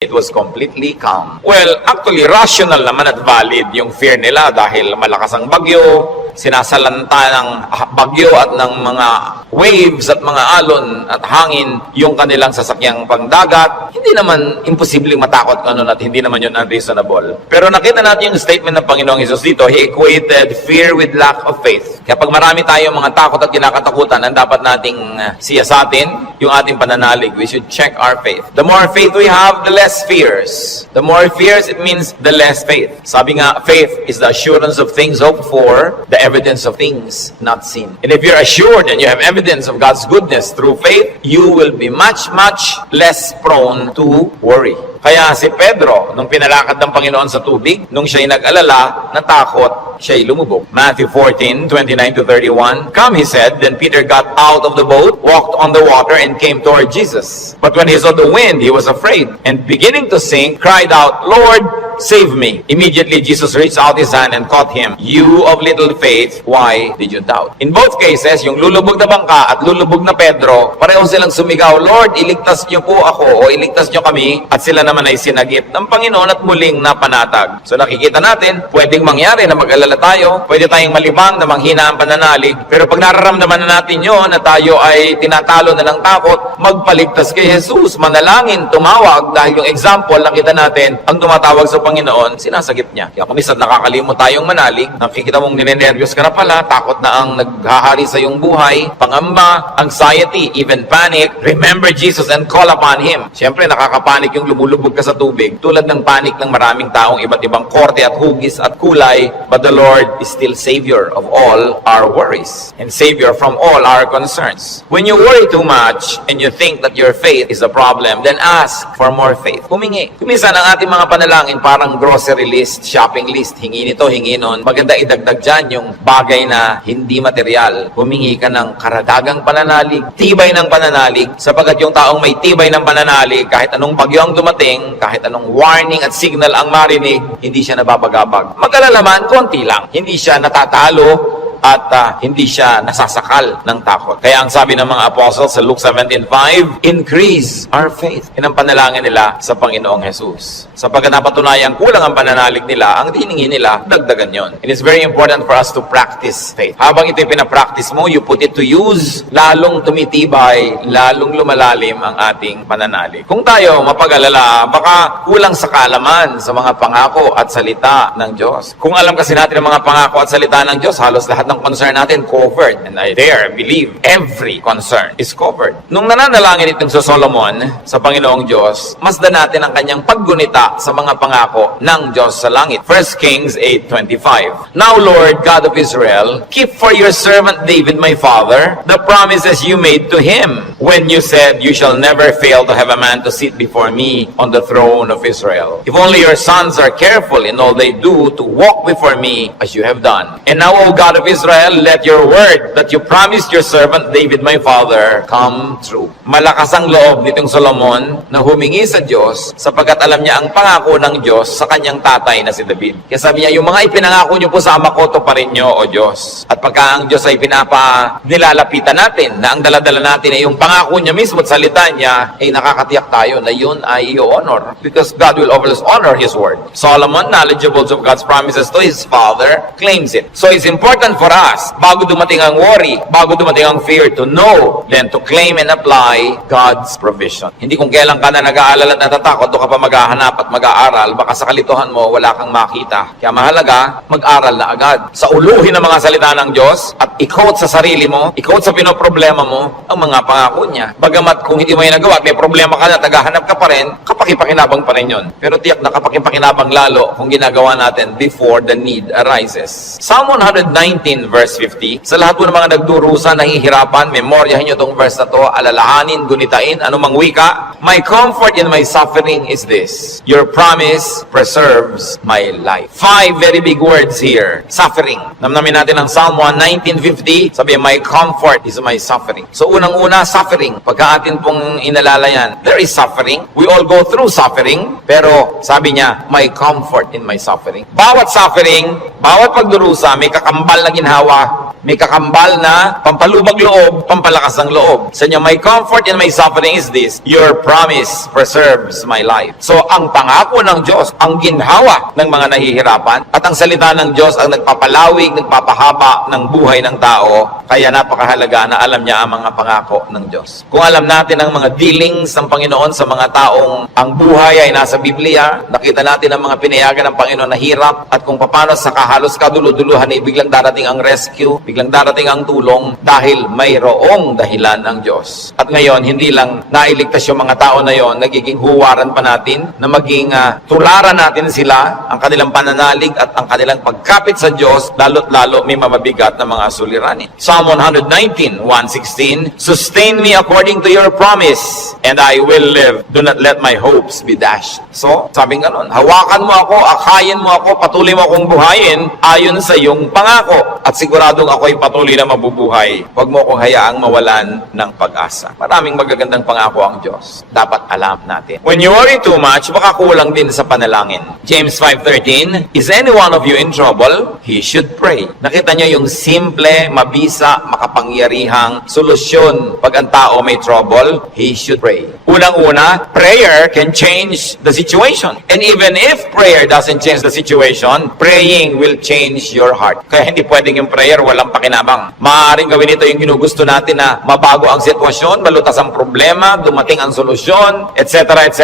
It was completely calm. Well, actually, rational naman at valid yung fear nila dahil malakas ang bagyo, sinasalanta ng bagyo at ng mga waves at mga alon at hangin yung kanilang sasakyang pangdagat. Hindi naman imposible matakot kanon at hindi naman yun unreasonable. Pero nakita natin yung statement ng Panginoong Hesus dito. He equated fear with lack of faith. Kaya pag marami tayong mga takot at kinakatakutan, ang dapat nating siyasatin yung ating pananalig. We should check our faith. The more faith we have, the less fears. The more fears, it means the less faith. Sabi nga, faith is the assurance of things hoped for, the evidence of things not seen. And if you're assured and you have evidence of God's goodness through faith, you will be much, much less prone to worry. Kaya si Pedro, nung pinalakad ng Panginoon sa tubig, nung siya'y nag-alala, natakot, siya'y lumubog. Matthew 14:29-31. Come, he said. Then Peter got out of the boat, walked on the water, and came toward Jesus. But when he saw the wind, he was afraid, and beginning to sink, cried out, Lord, save me. Immediately, Jesus reached out his hand and caught him. You of little faith, why did you doubt? In both cases, yung lulubog na bangka at lulubog na Pedro, pareho silang sumigaw, Lord, iligtas niyo po ako o iligtas niyo kami, at sila naman ay sinagip ng Panginoon at muling napanatag. So nakikita natin, pwedeng mangyari na mag-alala tayo, pwede tayong malibang na manghina ang pananalig, pero pag nararamdaman na natin yun na tayo ay tinatalo na ng takot, magpaligtas kay Jesus, manalangin, tumawag, dahil yung example nakita natin, ang tumatawag sa Panginoon, sinasagip niya. Kaya kung minsan nakakalimot tayong manalig, nakikita mong ninenervyos ka na pala, takot na ang naghahari sa iyong buhay, pangamba, anxiety, even panic, remember Jesus and call upon Him. Siyempre, nakakapanik yung lumulubog ka sa tubig, tulad ng panik ng maraming taong iba't ibang korte at hugis at kulay, but the Lord is still Savior of all our worries and Savior from all our concerns. When you worry too much and you think that your faith is a problem, then ask for more faith. Humingi. Kuminsan ang ating mga panalangin parang grocery list, shopping list, hingi nito, hingi nun. Maganda idagdag dyan yung bagay na hindi material. Humingi ka ng karagdagang pananalig, tibay ng pananalig, sapagkat yung taong may tibay ng pananalig, kahit anong bagyo ang dumating, kahit anong warning at signal ang marinig, hindi siya nababagabag. Mag-alala man, konti lang. Hindi siya natatalo at hindi siya nasasakal ng takot. Kaya ang sabi ng mga apostles sa Luke 17:5, increase our faith. Yan ang panalangin nila sa Panginoong Jesus. Sapagkat napatunayan kulang ang pananalig nila, ang hiningi nila, dagdagan yon. It is very important for us to practice faith. Habang ito'y pinapractice mo, you put it to use, lalong tumitibay, lalong lumalalim ang ating pananalig. Kung tayo mapag-alala, baka kulang sa kaalaman sa mga pangako at salita ng Diyos. Kung alam kasi natin ang mga pangako at salita ng Diyos, halos lahat ng concern natin covered. And I dare believe every concern is covered. Nung nananalangin itong sa Solomon sa Panginoong Diyos, masdan natin ang kanyang paggunita sa mga pangako ng Diyos sa langit. 1 Kings 8:25. Now, Lord, God of Israel, keep for your servant David, my father, the promises you made to him when you said, you shall never fail to have a man to sit before me on the throne of Israel. If only your sons are careful in all they do to walk before me as you have done. And now, O God of Israel, let your word that you promised your servant David, my father, come true. Malakas ang loob nitong Solomon na humingi sa Diyos sapagkat alam niya ang pangako ng Diyos sa kanyang tatay na si David. Kaya sabi niya, yung mga ipinangako niyo po sa ama ko, tuparin niyo, O Diyos. At pagka ang Diyos ay nilalapitan natin, na ang daladala natin ay yung pangako niya mismo at salita niya, ay nakakatiyak tayo na yun ay i-honor. Because God will always honor His word. Solomon, knowledgeable of God's promises to his father, claims it. So it's important for us, bago dumating ang worry, bago dumating ang fear, to know, then to claim and apply God's provision. Hindi kung kailan ka na nag-aalala at natatakot, doon ka pa maghahanap at mag-aaral, baka sa kalituhan mo, wala kang makita. Kaya mahalaga, mag-aral na agad. Sa uluhin ng mga salita ng Diyos, at i-quote sa sarili mo, i-quote sa pinoproblema mo, ang mga pangako niya. Bagamat kung hindi mo yung nagawa at may problema ka na, naghahanap ka pa rin, kapakipakinabang pa rin yun. Pero tiyak na kapakipakinabang lalo kung ginagawa natin before the need arises. Psalm 119 verse 50, sa lahat po ng mga nagdurusa, nahihirapan, memoryahin nyo itong verse na to, alalahanin, gunitain, anumang wika. My comfort in my suffering is this, your promise preserves my life. 5 very big words here. Suffering. Namnamin natin ang Psalm 119:50, sabi, my comfort is my suffering. So unang-una, suffering. Pagka atin pong inalala yan, there is suffering. We all go through suffering, pero sabi niya, my comfort in my suffering. Bawat suffering, bawat pagdurusa, may kakambal na ginhawa. May kakambal na pampalubag loob, pampalakas ng loob. Sa inyo, my comfort in my suffering is this, your promise preserves my life. So, ang pangako ng Diyos, ang ginhawa ng mga nahihirapan, at ang salita ng Diyos ang nagpapalawig, nagpapahaba ng buhay ng tao. Kaya napakahalaga na alam niya ang mga pangako ng Diyos. Kung alam natin ang mga dealings ng Panginoon sa mga taong ang buhay ay nasa Biblia, nakita natin ang mga pinayagan ng Panginoon na hirap, at kung paano sa kahalos kaduluduluhan ay biglang darating ang rescue, biglang darating ang tulong dahil mayroong dahilan ng Diyos. At ngayon, hindi lang nailigtas yung mga tao na yon, nagiging huwaran pa natin na maging tularan natin sila, ang kanilang pananalig at ang kanilang pagkapit sa Diyos, lalo't lalo may mabibigat na mga suliranin. Psalm 119, 116, sustain me according to your promise, and I will live. Do not let my hopes be dashed. So, sabi nga nun, hawakan mo ako, akayin mo ako, patuloy mo akong buhayin ayon sa iyong pangako. At siguradong ako ay patuloy na mabubuhay. Huwag mo akong hayaang mawalan ng pag-asa. Maraming magagandang pangako ang Diyos. Dapat alam natin. When you worry too much, baka kulang din sa panalangin. James 5:13, is any one of you in trouble? He should pray. Nakita niyo yung simple, mabisa, makapangyarihang solusyon pag ang tao may trouble, he should pray. Unang-una, prayer can change the situation. And even if prayer doesn't change the situation, praying will change your heart. Kaya hindi pwedeng yung prayer walang pakinabang. Maaaring gawin ito yung ginugusto natin na mabago ang sitwasyon, malutas ang problema, dumating ang solusyon, etc. etc.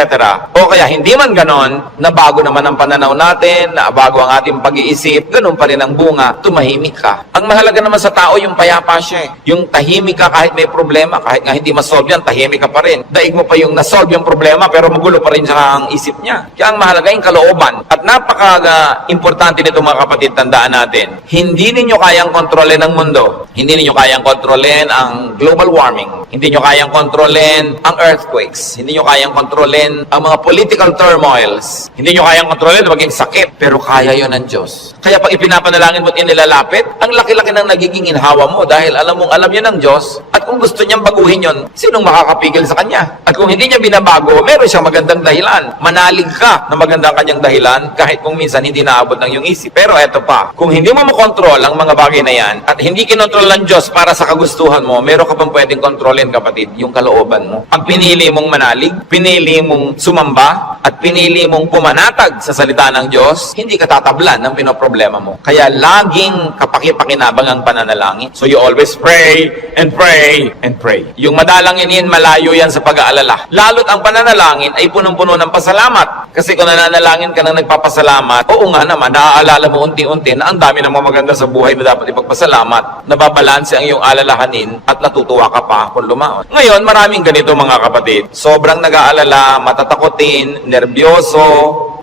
O kaya hindi man ganon, na bago naman ang pananaw natin, na bago ang ating pag-iisip, ganun pa rin ang bunga, tumahimik ka. Ang mahalaga naman sa tao yung payapa siya. Yung tahimik ka kahit may problema, kahit nga hindi masolve yan, tahimik ka pa rin. Daig mo pa yung nasolve yung problema, pero magulo pa rin siya ang isip niya. Kaya ang mahalaga yung kalooban. At napaka-importante nito mga kapatid, tandaan natin, hindi ninyo kayang kontrolin ang mundo. Hindi ninyo kayang kontrolin ang global warming. Hindi nyo kayang kontrolin ang earthquakes. Hindi nyo kayang kontrolin ang mga political turmoils. Hindi nyo kayang kontrolin maging sakit. Pero kaya yon ng Diyos. Kaya pag ipinapanalangin mo at inilalapit, ang laki-laki ng nagiging inhawa mo dahil alam mong alam yun ng Diyos. At kung gusto niyang baguhin yon, sinong makakapigil sa Kanya? At kung hindi niya binabago, meron siyang magandang dahilan. Manalig ka na magandang kanyang dahilan kahit kung minsan hindi naabot ng iyong isip. Pero eto pa, kung hindi mo makontrol ang mga bagay na yan at hindi kinontrol ng Diyos para sa kagustuhan mo, meron ka pang pwedeng kontrolin, kapatid, yung kalooban mo. Pag pinili mong manalig, pinili mong sumamba, at pinili mong pumanatag sa salita ng Diyos, hindi ka tatablan ng pinoproblema mo. Kaya laging kapaki-pakinabang ang pananalangin. So you always pray and pray and pray. Yung madalangin yan, malayo yan sa pag-aalala. Lalo't ang pananalangin ay punong-puno ng pasalamat. Kasi kung nananalangin ka ng nagpapasalamat, oo nga naman, naaalala mo unti-unti na ang dami ng mga maganda sa buhay na dapat ipagpasalamat, nababalanse ang iyong alalahanin at natutuwa ka pa kung lumaon. Ngayon, maraming ganito mga kapatid. Sobrang nag-aalala, matatakotin, nerbyoso,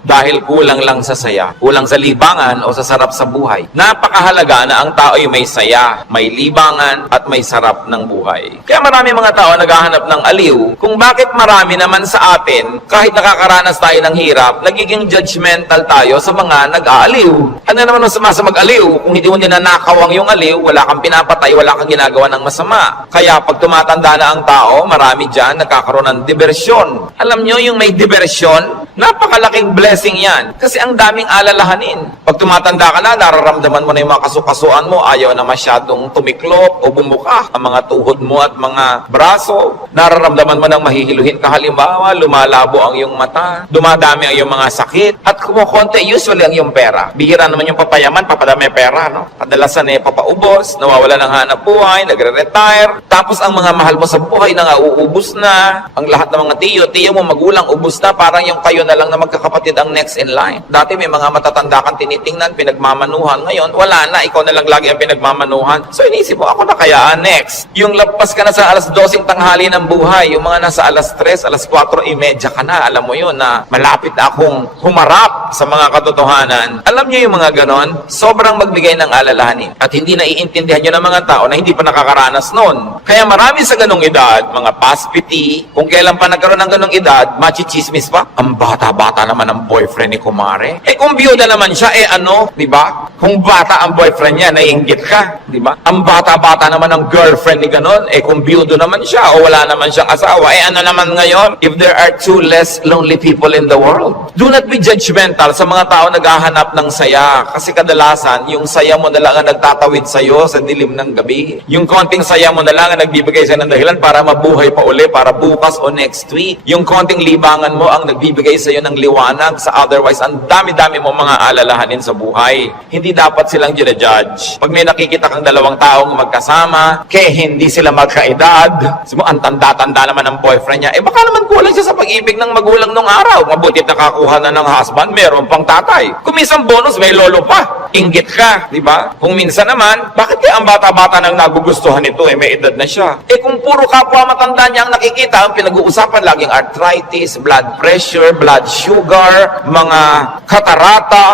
dahil kulang lang sa saya, kulang sa libangan o sa sarap sa buhay. Napakahalaga na ang tao ay may saya, may libangan at may sarap ng buhay. Kaya marami mga tao naghahanap ng aliw kung bakit marami naman sa atin, kahit nakakaranas tayo ng hirap, nagiging judgmental tayo sa mga nag-aaliw. Ano naman ang sama sa mag-aliw? Kung hindi mo ninanakaw ang iyong aliw, wala kang pinapatay, wala kang ginagawa ng masama. Kaya pag tumatanda na ang tao, marami dyan nagkakaroon ng diversyon. Alam nyo yung may diversyon? Napakalaking blessing yan. Kasi ang daming alalahanin. Pag tumatanda ka na, nararamdaman mo na yung mga kasukasuan mo, ayaw na masyadong tumiklop o bumuka ang mga tuhod mo at mga braso. Nararamdaman mo nang mahihiluhin ka. Halimbawa, lumalabo ang iyong mata, dumadami ang iyong mga sakit, at kumukonti usually ang iyong pera. Bihira naman yung papayaman, papadami pera, no? Kadalasan papaubos, nawawala ng hanap buhay, nagre-retire, tapos ang mga mahal mo sa buhay na nga uubos na, ang lahat ng mga tiyo mo magulang ubos na, parang yung kayo na lang na magkakapatid ang next in line. Dati may mga matatanda kang tinitingnan, pinagmamanuhan. Ngayon, wala na. Ikaw na lang lagi ang pinagmamanuhan. So, inisip mo, ako na kaya next. Yung lampas ka na sa alas 12 tanghali ng buhay, yung mga nasa alas 3, alas 4:30 ka na. Alam mo yun na malapit na akong humarap sa mga katotohanan. Alam niyo yung mga ganon, sobrang magbigay ng alalahanin. At hindi naiintindihan yun ng mga tao na hindi pa nakakaranas noon. Kaya marami sa ganong edad, mga past piti, kung kailan pa nagkaroon ng ganong edad, machichismis pa. Ang bata-bata naman ang boyfriend ni Kumare. Kung biyuda naman siya, di ba? Kung bata ang boyfriend niya, naiinggit ka, di ba? Ang bata-bata naman ang girlfriend ni ganon, kung biyudo naman siya o wala naman siyang asawa, ano naman ngayon? If there are two less lonely people in the world, do not be judgmental sa mga tao naghahanap ng saya. Kasi kadalasan, yung saya mo na lang ang nagtatawid sa'yo sa dilim ng gabi. Yung konting saya mo na lang ang nagbibigay sa ng dahilan para mabuhay pa uli, para bukas o next week. Yung konting libangan mo ang nagbibigay sa'yo ng liwanag sa otherwise ang dami-dami mo mga alalahanin sa buhay. Hindi dapat silang ginajudge. Pag may nakikita kang dalawang taong magkasama, hindi sila magkaedad, ang tanda-tanda naman ng boyfriend niya, baka naman kulang siya sa pag-ibig ng magulang nung araw. Mabutit nakakuha na ng husband, meron pang tatay. Kung minsan bonus, may lolo pa. Inggit ka, di ba? Kung minsan naman, bakit kaya ang bata-bata nang nagugustuhan nito, may edad na siya? Kung puro kapwa matanda niya ang nakikita, ang pinag-uusapan laging arthritis, blood pressure, blood sugar, mga katarata,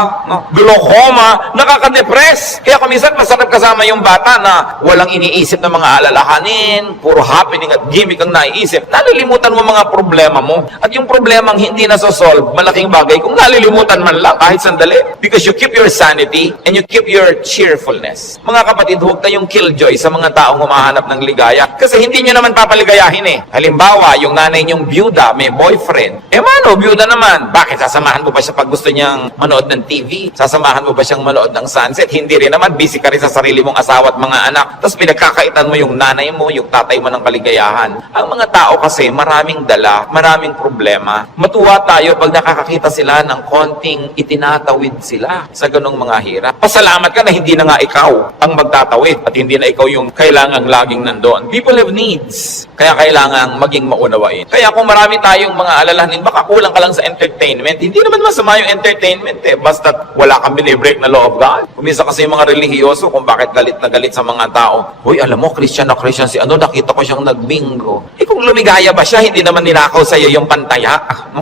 glaucoma, nakaka-depress. Kaya kung minsan masarap kasama yung bata na walang iniisip ng mga alalahanin, puro happening at gimmick ang naiisip, nalilimutan mo mga problema mo. At yung problemang hindi nasosolve, malaking bagay, kung nalilimutan man lang kahit sandali, because you keep your sanity and you keep your cheerfulness. Mga kapatid, huwag tayong killjoy sa mga taong humahanap ng ligaya. Kasi hindi nyo naman papaligayahin Halimbawa, yung nanay nyong byuda, may boyfriend. Mano, byuda naman. Bakit sasamahan mo ba siya pag gusto niyang manood ng TV? Sasamahan mo ba siyang manood ng sunset? Hindi rin naman. Busy ka rin sa sarili mong asawa at mga anak. Tapos pinagkakaitan mo yung nanay mo, yung tatay mo ng kaligayahan. Ang mga tao kasi, maraming dala, maraming problema. Matuwa tayo pag nakakakita sila ng konting itinatawid sila sa ganong mga hirap. Pasalamat ka na hindi na nga ikaw ang magtatawid at hindi na ikaw yung kailangang laging nandoon. People have needs. Kaya kailangang maging maunawain. Kaya kung marami tayong mga alalahanin, baka kulang ka lang sa entertainment. Hindi naman masama yung entertainment Basta wala kang binibreak na law of God. Kumisa kasi yung mga relihiyoso kung bakit galit na galit sa mga tao. Hoy, alam mo, Christian na Christian si nakita ko siyang nagbingo. Kung lumigaya ba siya, hindi naman ninakaw sa'yo yung pantaya.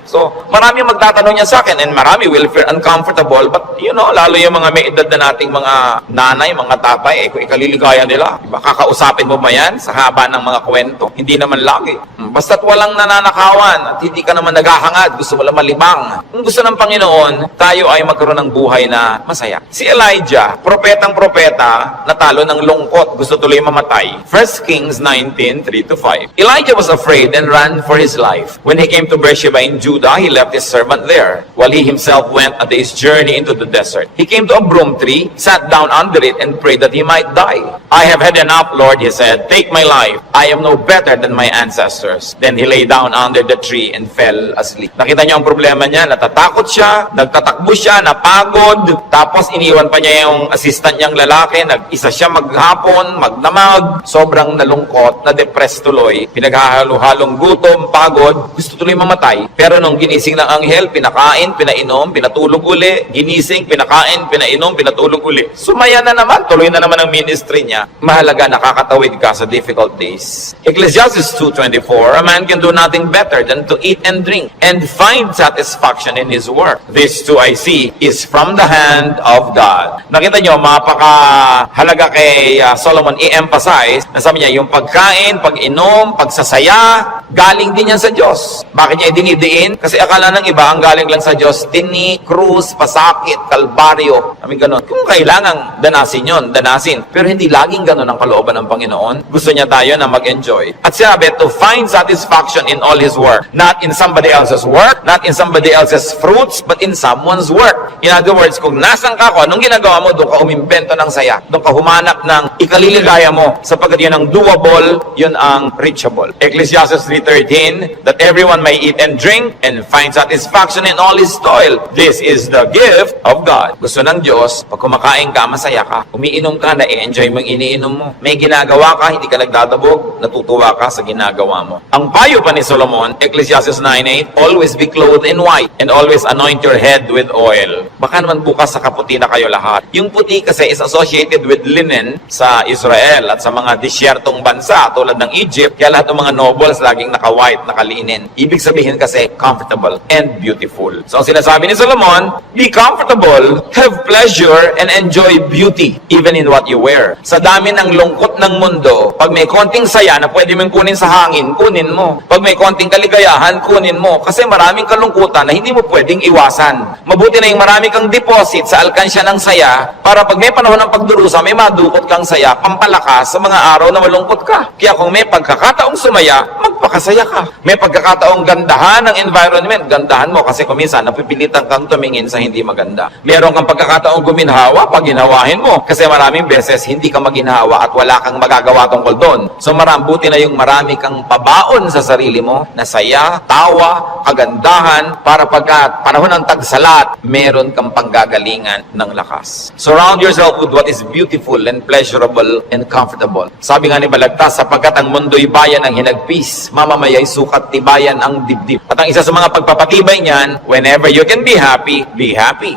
So, marami magtatanong niya sa akin and marami will feel uncomfortable. But, lalo yung mga may edad na nating mga nanay, mga tatay, kung ikaliligaya nila, diba, kakausapin mo ba yan sa haba ng mga kwento? Hindi naman lagi. Basta't walang nananakawan at hindi ka naman naghahangad, gusto mo lang malibang. Kung gusto ng Panginoon, tayo ay magkaroon ng buhay na masaya. Si Elijah, propetang-propeta, natalo ng lungkot, gusto tuloy mamatay. 1 Kings 19:3-5. Elijah was afraid and ran for his life. When he came to Beersheba in Judah, he left his servant there, while he himself went a day's journey into the desert. He came to a broom tree, sat down under it, and prayed that he might die. I have had enough, Lord, he said. Take my life. I am no better than my ancestors. Then he lay down under the tree and fell asleep. Nakita niyo ang problema niya, natatakot siya, nagtatakbo siya, napagod, tapos iniwan pa niya yung assistant niyang lalaki, nag-isa siya maghapon, magdamag, sobrang nalungkot, na-depressed tuloy, pinaghahalo-halong gutom, pagod, gusto tuloy mamatay. Pero nung ginising ng anghel, pinakain, pinainom, pinatulog uli, ginising, pinakain, pinainom, pinatulog uli. Sumaya na naman, tuloy na naman ang ministry niya. Mahalaga, nakakatawid ka sa difficult days. Ecclesiastes 2:24, a man can do nothing better than to eat and drink and find satisfaction in his work. This too I see is from the hand of God. Nakita nyo, mapakahalaga kay Solomon i-emphasize na sabi niya, yung pagkain, pag-inom, pagsasaya, galing din yan sa Diyos. Bakit niya idinidiin? Kasi akala ng iba, ang galing lang sa Diyos, tini, krus, pasakit, kalbaryo, ganun. Kung kailangang danasin yon, danasin. Pero hindi laging ganun ang kalooban ng Panginoon. Gusto niya tayo na mag-enjoy. At sinabi, to find satisfaction in all His work. Not in somebody else's work, not in somebody else's fruits, but in someone's work. In other words, kung nasan ka, anong ginagawa mo, doon ka umimbento ng saya. Doon ka humanap ng ikaliligaya mo. Sapagkat yun ang doable, yun ang reachable. Ecclesiastes 3:13, that everyone may eat and drink and find satisfaction in all his toil. This is the gift of God. Gusto ng Diyos, pag kumakain ka, masaya ka. Umiinom ka, na-enjoy mo yung iniinom mo. May ginagawa ka, hindi ka nagdadabog, natutuwa ka sa ginagawa mo. Ang payo pa ni Solomon, Ecclesiastes 9:8, always be clothed in white and always anoint your head with oil. Baka naman bukas sa kaputi na kayo lahat. Yung puti kasi is associated with linen sa Israel at sa mga disyertong bansa tulad ng Egypt, kaya lahat ng mga nobles laging naka-white, nakalinen. Ibig sabihin kasi comfortable and beautiful. So ang sinasabi ni Solomon, be comfortable, have pleasure treasure and enjoy beauty even in what you wear. Sa dami ng lungkot ng mundo, pag may konting saya na pwede mong kunin sa hangin, kunin mo. Pag may konting kaligayahan, kunin mo. Kasi maraming kalungkutan na hindi mo pwedeng iwasan. Mabuti na yung marami kang deposit sa alkansya ng saya para pag may panahon ng pagdurusa, may madukot kang saya, pampalakas sa mga araw na malungkot ka. Kaya kung may pagkakataong sumaya, magpakasaya ka. May pagkakataong gandahan ng environment, gandahan mo kasi kung minsan napipilitan kang tumingin sa hindi maganda. Meron kang pagkakataong guminhawa, pag ginawahin mo. Kasi maraming beses hindi ka maginhawa at wala kang magagawa tungkol doon. So buti na yung marami kang pabaon sa sarili mo na saya, tawa, kagandahan para pagka panahon ng tagsalat, meron kang panggagalingan ng lakas. Surround yourself with what is beautiful and pleasurable and comfortable. Sabi nga ni Balagtas, sapagkat ang mundo'y bayan ng hinagpis, mamamaya'y sukat tibayan ang dibdib. At ang isa sa mga pagpapatibay niyan, whenever you can be happy,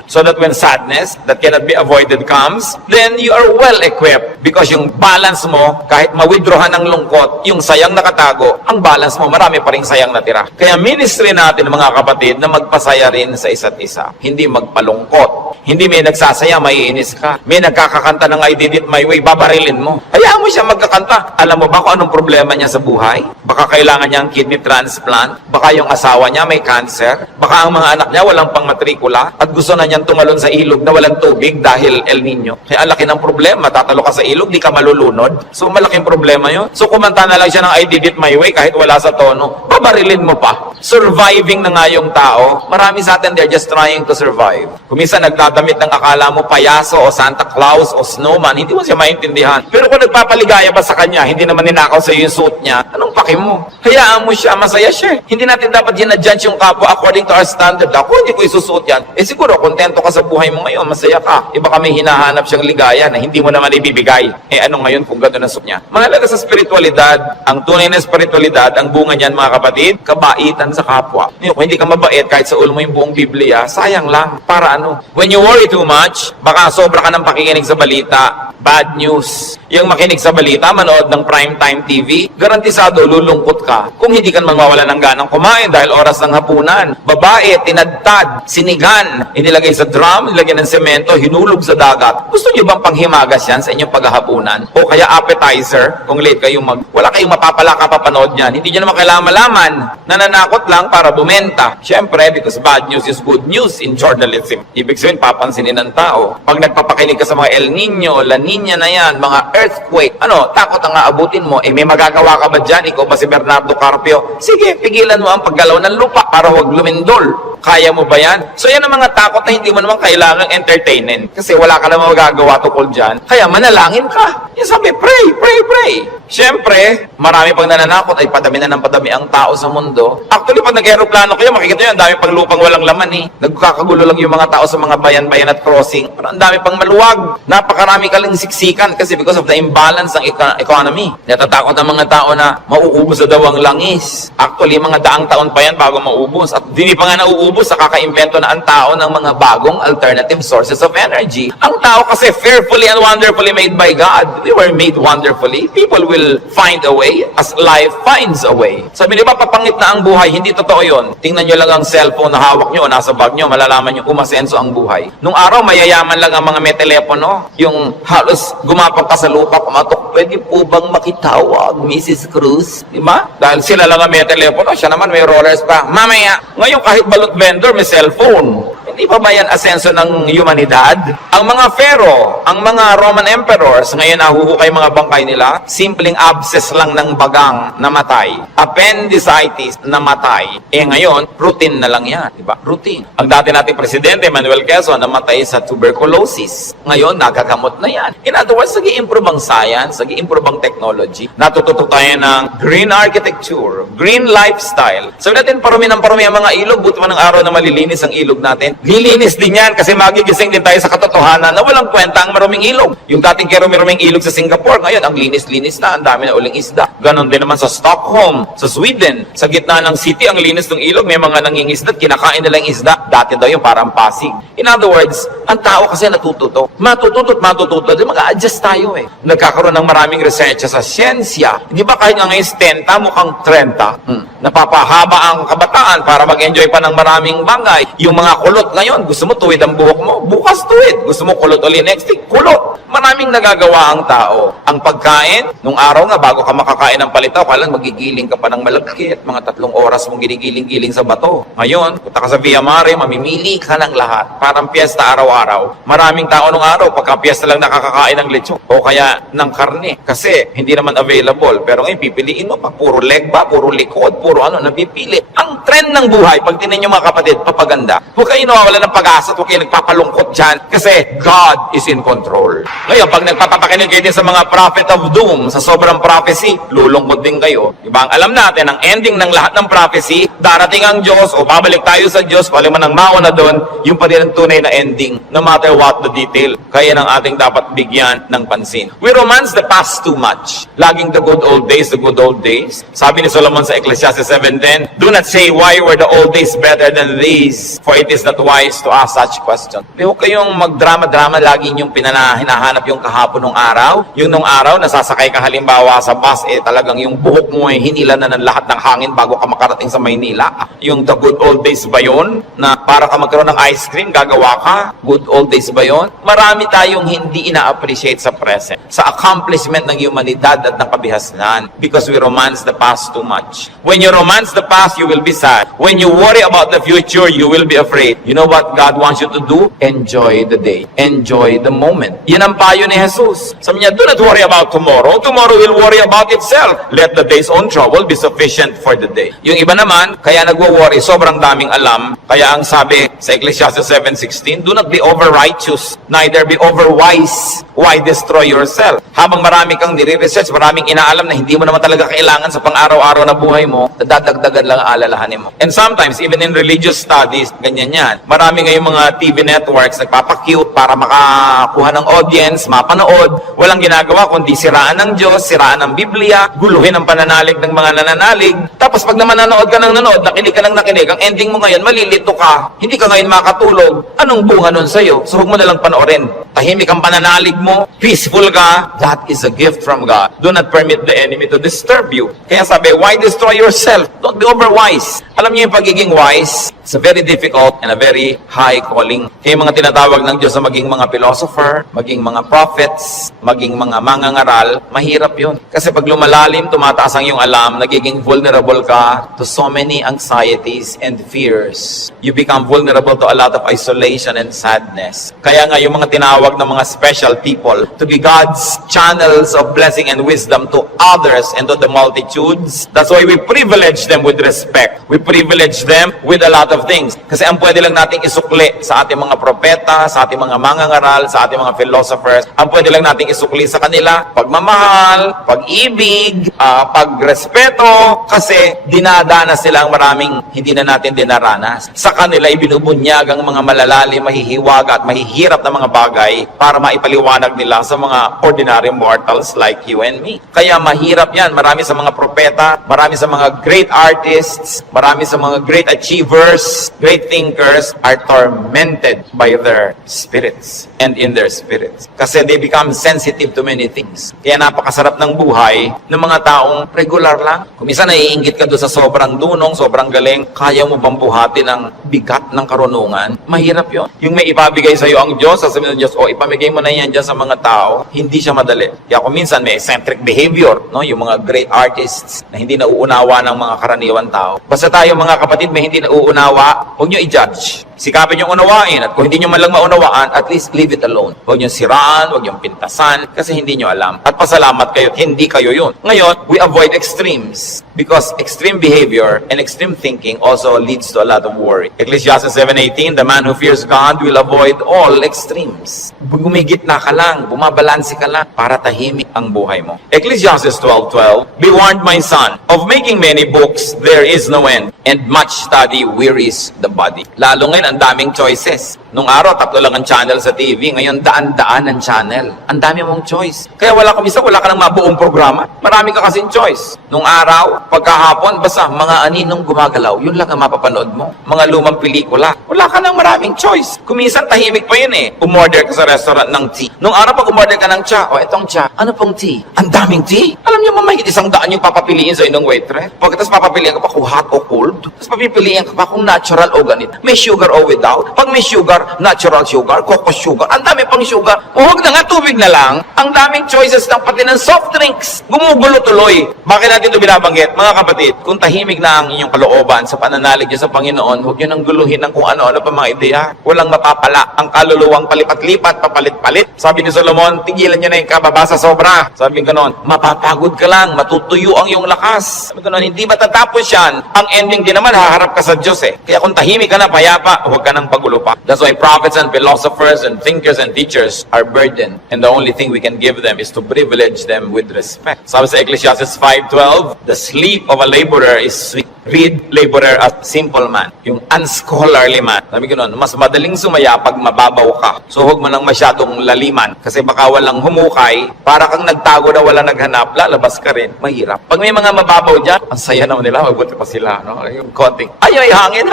so that when sadness that cannot be avoided comes, then you are well equipped because yung balance mo, kahit ma-withdrawan ng lungkot, yung sayang nakatago, ang balance mo, marami pa rin sayang natira. Kaya ministry natin, mga kapatid, na magpasaya rin sa isa't isa. Hindi magpalungkot. Hindi may nagsasaya, maiinis ka. May nagkakakanta ng I did it my way, babarilin mo. Hayaan mo siya magkakanta. Alam mo ba kung anong problema niya sa buhay? Baka kailangan niya ang kidney transplant. Baka yung asawa niya may cancer. Baka ang mga anak niya walang pangmatrikula. At gusto na niyang tumalon sa ilog na walang tubig dahil El Nino. Kaya ang laki ng problema. Tatalo ka sa ilog, di ka malulunod. So malaking problema yun. So kumanta na lang siya ng I did it my way kahit wala sa tono. Babarilin mo pa. Surviving na nga yung tao. Marami sa atin, they're just trying to survive. Kung minsan nagdadamit ng akala mo payaso o Santa Claus o snowman, hindi mo siya maintindihan. Pero kung nagpapaligaya ba sa kanya, hindi naman ninakaw sa iyo yung suit niya, anong paki mo? Hayaan mo siya, masaya siya. Hindi natin dapat ginadjudge yung kapwa according to our standard. Ako, hindi ko isusuot yan. Eh siguro, kontento ka sa buhay mo ngayon, masaya ka. Iba kami hinahanap siyang ligaya na hindi mo naman ibibigay. Eh ano ngayon kung gano'n ang suot niya? Mahalaga sa spiritualidad, ang tunay na spiritualidad, ang bunga niyan mga kapatid, kabaitan sa kapwa. Kung hindi ka mabait, kahit sa ulo mo yung buong Biblia, sayang lang. Para ano? When you worry too much, baka sobra ka ng pakikinig sa balita, bad news. Yung makinig sa balita, manood ng primetime TV, garantisado lulungkot ka kung hindi ka mawawala ng ganang kumain dahil oras ng hapunan. Babae, tinadtad, sinigan, inilagay sa drum, nilagyan ng semento, hinulog sa dagat. Gusto niyo bang panghimagas yan sa inyong paghahapunan? O kaya appetizer, kung late kayong wala kayong mapapala kapapanood niyan. Hindi niyo naman kailangan malaman. Nananakot lang para bumenta. Siyempre, because bad news is good news in journalism. Ibig sabihin, papansinin ng tao. Pag nagpapakinig ka sa mga El Nino, La Nina na yan, mga earthquake, takot ang aabutin mo, may magagawa ka ba dyan? Ikaw ba si Bernardo Carpio? Sige, pigilan mo ang paggalaw ng lupa para huwag lumindol. Kaya mo ba yan? So yan ang mga takot na hindi mo naman kailangang entertainin. Kasi wala ka naman magagawa tukol dyan. Kaya manalangin ka. Yung sabi, pray, pray, pray. Siyempre, marami pang nananakot ay padami na ng padami ang tao sa mundo. Actually, pag nag-aeroplano kayo, makikita nyo, ang dami pang lupang walang laman eh. Nagkakagulo lang yung mga tao sa mga bayan-bayan at crossing. Pero ang dami pang maluwag. Napakarami ka lang siksikan kasi because of the imbalance ng economy. Natatakot ang mga tao na mauubos na daw ang langis. Actually, mga daang taon pa yan bago maubos. At hindi pa nga nauubos sa kakaimbento na ang tao ng mga bagong alternative sources of energy. Ang tao kasi fearfully and wonderfully made by God. We were made wonderfully. People will find a way as life finds a way. Sabi niyo ba, papangit na ang buhay? Hindi totoo yun. Tingnan nyo lang ang cellphone na hawak nyo o nasa bag nyo, malalaman nyo umasenso ang buhay. Nung araw, mayayaman lang ang mga may telepono. Yung halos gumapang ka sa lupa, kumatok, pwede po bang makitawag, Mrs. Cruz? Diba? Dahil sila lang ang may telepono, siya naman may rollers pa. Mamaya, ngayon kahit balot vendor, may cellphone. Hindi pa ba yan asenso ng humanidad? Ang mga pharaoh, ang mga Roman emperors, ngayon nahuhukay mga bangkay nila, simpleng abscess lang ng bagang namatay. Appendicitis namatay. Eh ngayon, routine na lang yan. Diba? Routine. Ang dati nating presidente, Manuel Quezon, namatay sa tuberculosis. Ngayon, nagagamot na yan. In other words, nag-i-improve ang science, nag-i-improve ang technology. Natututo tayo ng green architecture, green lifestyle. Sabi natin, parumi ng parumi ang mga ilog, buti man ng araw na malilinis ang ilog natin. Lilinis din yan kasi magigising din tayo sa katotohanan na walang kwenta ang maruming ilog. Yung dating kirumi-ruming ilog sa Singapore, ngayon ang linis-linis na, ang dami na uling isda. Ganon din naman sa Stockholm, sa Sweden. Sa gitna ng city, ang linis ng ilog, may mga nangingisda at kinakain nila yung isda. Dati daw yung parang Pasig. In other words, ang tao kasi natututo. Matututo at matututo. Di mag-a-adjust tayo eh. Nagkakaroon ng maraming research sa siyensya. Di ba kahit nga ngayon 10, mukhang 30. Napapahaba ang kabataan para mag-enjoy pa ng maraming bagay. Yung mga kulot kulot ngayon, gusto mo tuwid ang buhok mo, bukas tuwid. Gusto mo kulot ulit next week, kulot. Maraming nagagawa ang tao. Ang pagkain, nung araw nga, bago ka makakain ng palitaw, kailan magigiling ka pa ng malagkit, mga 3 oras mong ginigiling-giling sa bato. Ngayon, punta ka sa Via Mare, mamimili ka ng lahat. Parang piyesta araw-araw. Maraming tao nung araw, pagka piyesta lang nakakakain ng lechon o kaya ng karne. Kasi hindi naman available. Pero ngayon, pipiliin mo pa, puro leg ba, puro likod, puro napipili. Ang trend ng buhay, pag tinan nyo mga kapatid, papaganda. Huwag kayo nawawala ng pag-asa at huwag kayo nagpapalungkot dyan kasi God is in control. Ngayon, pag nagpapapakinig kayo din sa mga prophet of doom, sa sobrang prophecy, lulungkot din kayo. Diba? Ang alam natin, ang ending ng lahat ng prophecy, darating ang Diyos o babalik tayo sa Diyos, paliman ang mauna doon, yung pa din ang tunay na ending, no matter what the detail. Kaya ng ating dapat bigyan ng pansin. We romance the past too much. Laging the good old days, the good old days. Sabi ni Solomon sa Ecclesiastes 7:10, do not say, why were the old days better than these? For it is not wise to ask such question. Huwag kayong magdrama-drama, lagi yung hinahanap yung kahapon ng araw. Yung nung araw, nasasakay ka halimbawa sa bus, talagang yung buhok mo hinila na ng lahat ng hangin bago ka makarating sa Maynila. Yung the good old days ba yun? Na para ka magkaroon ng ice cream, gagawa ka? Good old days ba yun? Marami tayong hindi ina-appreciate sa present, sa accomplishment ng humanidad at ng kabihasnan because we romance the past too much. When you romance the past, you will be sad. When you worry about the future, you will be afraid. You know what God wants you to do? Enjoy the day. Enjoy the moment. Yan ang payo ni Jesus. Sabi niya, do not worry about tomorrow. Tomorrow will worry about itself. Let the day's own trouble be sufficient for the day. Yung iba naman, kaya nagwo-worry, sobrang daming alam. Kaya ang sabi sa Ecclesiastes 7:16, do not be over-righteous, neither be over-wise. Why destroy yourself? Habang marami kang nire-research, maraming inaalam na hindi mo naman talaga kailangan sa pang-araw-araw na buhay mo, dadagdagan lang alalahanin mo. And sometimes, even in religious studies, ganyan yan. Marami ngayong mga TV networks nagpapakute para makakuha ng audience, mapanood. Walang ginagawa kundi siraan ng Diyos, siraan ng Biblia, guluhin ang pananalig ng mga nananalig. Tapos pag naman nanood ka ng nanood, nakinig ka ng nakinig, ang ending mo ngayon, malilito ka. Hindi ka ngayon makatulog. Anong bunga nun sa'yo? So huwag mo na lang panoorin. Tahimik ang pananalig mo, peaceful ka, that is a gift from God. Do not permit the enemy to disturb you. Kaya sabi, why destroy yourself? Don't be overwise. Alam niyo yung pagiging wise, it's a very difficult and a very high calling. Kaya mga tinatawag ng Diyos na maging mga philosopher, maging mga prophets, maging mga mangangaral, mahirap yun. Kasi pag lumalalim, tumataas ang iyong alam, nagiging vulnerable ka to so many anxieties and fears. You become vulnerable to a lot of isolation and sadness. Kaya nga yung mga tinawag ng mga special people to be God's channels of blessing and wisdom to others and to the multitudes. That's why we privilege them with respect. We privilege them with a lot of things. Kasi ang pwede lang nating isukli sa ating mga propeta, sa ating mga mangangaral, sa ating mga philosophers, ang pwede lang nating isukli sa kanila, pagmamahal, pag-ibig, pagrespeto, kasi dinadanas sila ang maraming hindi na natin dinaranas. Sa kanila ibinubunyag ang mga malalalim, mahihiwaga at mahihirap na mga bagay para maipaliwanag nila sa mga ordinary mortals like you and me. Kaya mahirap yan. Marami sa mga propeta, marami sa mga great artists, marami sa mga great achievers, great thinkers are tormented by their spirits and in their spirits. Kasi they become sensitive to many things. Kaya napakasarap ng buhay ng mga taong regular lang. Kung minsan naiinggit ka doon sa sobrang dunong, sobrang galing, kaya mo bang buhatin ang bigat ng karunungan? Mahirap yon. Yung may ipabigay sa iyo ang Diyos, sasabihin ng Diyos, ipamigay mo na yan dyan sa mga tao, hindi siya madali. Kaya kung minsan may eccentric behavior, no? Yung mga great artists na hindi nauunawa ng mga karaniwan tao. Basta tayo mga kapatid, may hindi nauunawa, huwag nyo i-judge. Sikapin nyo unawain at kung hindi nyo man lang maunawaan, at least leave it alone. Huwag nyo siraan, huwag nyo pintasan kasi hindi nyo alam. At pasalamat kayo, hindi kayo yun. Ngayon, we avoid extremes because extreme behavior and extreme thinking also leads to a lot of worry. Ecclesiastes 7:18, the man who fears God will avoid all extremes. Gumigitna ka lang, bumabalansi ka lang para tahimik ang buhay mo. Ecclesiastes 12:12, be warned, my son, of making many books there is no end, and much study wearies the body. Lalo ngayon, ang daming choices. Nung araw, 3 lang ang channel sa TV. Ngayon, daan-daan ang channel. Ang dami mong choice. Kaya wala ka nang mabuong programa. Marami ka kasing choice. Nung araw, pagkahapon, basta mga aninong gumagalaw, yun lang ang mapapanood mo. Mga lumang pelikula. Wala ka nang maraming choice. Kuminsan, tahimik pa yun eh. Umorder ka sa restaurant ng tea. Nung araw, pag umorder ka ng cha, itong cha, ano pong tea? Ang daming tea. Alam niyo, mamahit 100 yung papapiliin sa inong waitress. Pagkatapos papapiliin ka pa kung hot o cold. Tapos papipiliin ka pa kung natural o ganito. May sugar o o without. Pag may sugar, natural sugar, coco sugar, ang dami pang sugar. O huwag na nga, tubig na lang. Ang daming choices ng pati ng soft drinks. Gumugulo tuloy. Bakit natin ito binabanggit? Mga kapatid, kung tahimik na ang inyong kalooban sa pananalig niyo sa Panginoon, huwag niyo nang guluhin ng kung ano-ano pa mga ideya. Walang mapapala. Ang kaluluwang palipat-lipat, papalit-palit. Sabi ni Solomon, tigilan niyo na yung kababa sa sobra. Sabi ko noon, mapapagod ka lang, matutuyo ang iyong lakas. Sabi ko noon, hindi matatapos yan. Ang ending din naman, haharap ka sa Diyos eh. Kaya kung tahimik ka na, payapa, huwag ka nang pagulo pa. That's why prophets and philosophers and thinkers and teachers are burdened. And the only thing we can give them is to privilege them with respect. Sabi sa Ecclesiastes 5:12, the sleep of a laborer is sweet. Read laborer as simple man. Yung unscholarly man. Sabi ko noon, mas madaling sumaya pag mababaw ka. So huwag mo nang masyadong laliman. Kasi baka walang humukay, para kang nagtago na wala naghanap, lalabas ka rin. Mahirap. Pag may mga mababaw dyan, ang saya naman nila, mabuti pa sila. No? Yung konting, ay hangin.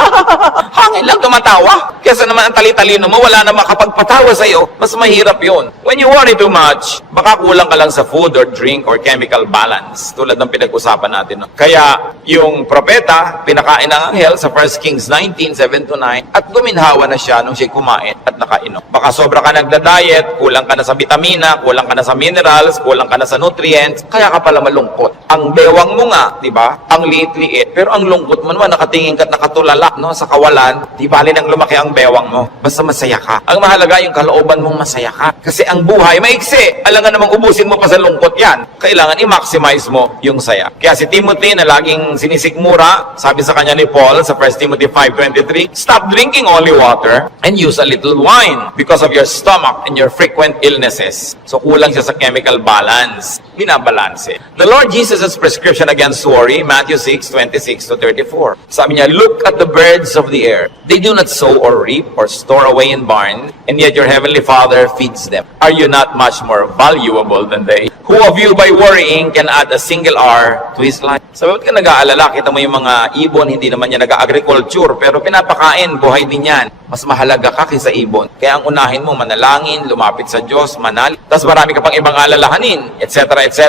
Hangin lang tumatawa. Kesa naman ang tali-talino mo, wala na makapagpatawa sa'yo. Mas mahirap yun. When you worry too much, baka kulang ka lang sa food or drink or chemical balance. Tulad ng pinag-usapan natin. No? Kaya yung propeta, pinakain ng anghel sa 1 Kings 19:7-9 at guminhawa na siya nung siya kumain at nakainom. Baka sobra ka nagda-diet, kulang ka na sa vitamina, kulang ka na sa minerals, kulang ka na sa nutrients, kaya ka pala malungkot. Ang bewang mo nga, di ba? Ang liit-liit, pero ang lungkot mo naman, nakatingin ka at nakatulala, no? Sa kawalan, di bali nang lumaki ang bewang mo. Basta masaya ka. Ang mahalaga yung kalooban mong masaya ka. Kasi ang buhay maiksi. Alam nga namang ubusin mo pa sa lungkot yan. Kailangan i-maximize mo yung saya. Kaya si Timothy na laging sinisikmura, sabi sa kanya ni Paul sa 1 Timothy 5:23, stop drinking only water and use a little wine because of your stomach and your frequent illnesses. So kulang siya sa chemical balance. Binabalanse. The Lord Jesus' prescription against worry, Matthew 6:26-34. Sabi niya, look at the birds of the air. They do not sow or reap or store away in barns, and yet your heavenly Father feeds them. Are you not much more valuable than they? Who of you by worrying can add a single hour to his life? So, ba't ka nag-aalala? Kita mo yung mga ibon, hindi naman yan nag-agriculture, pero pinapakain, buhay din yan. Mas mahalaga ka kaysa ibon. Kaya ang unahin mo, manalangin, lumapit sa Diyos, manal. Tapos marami ka pang ibang alalahanin, etc., etc.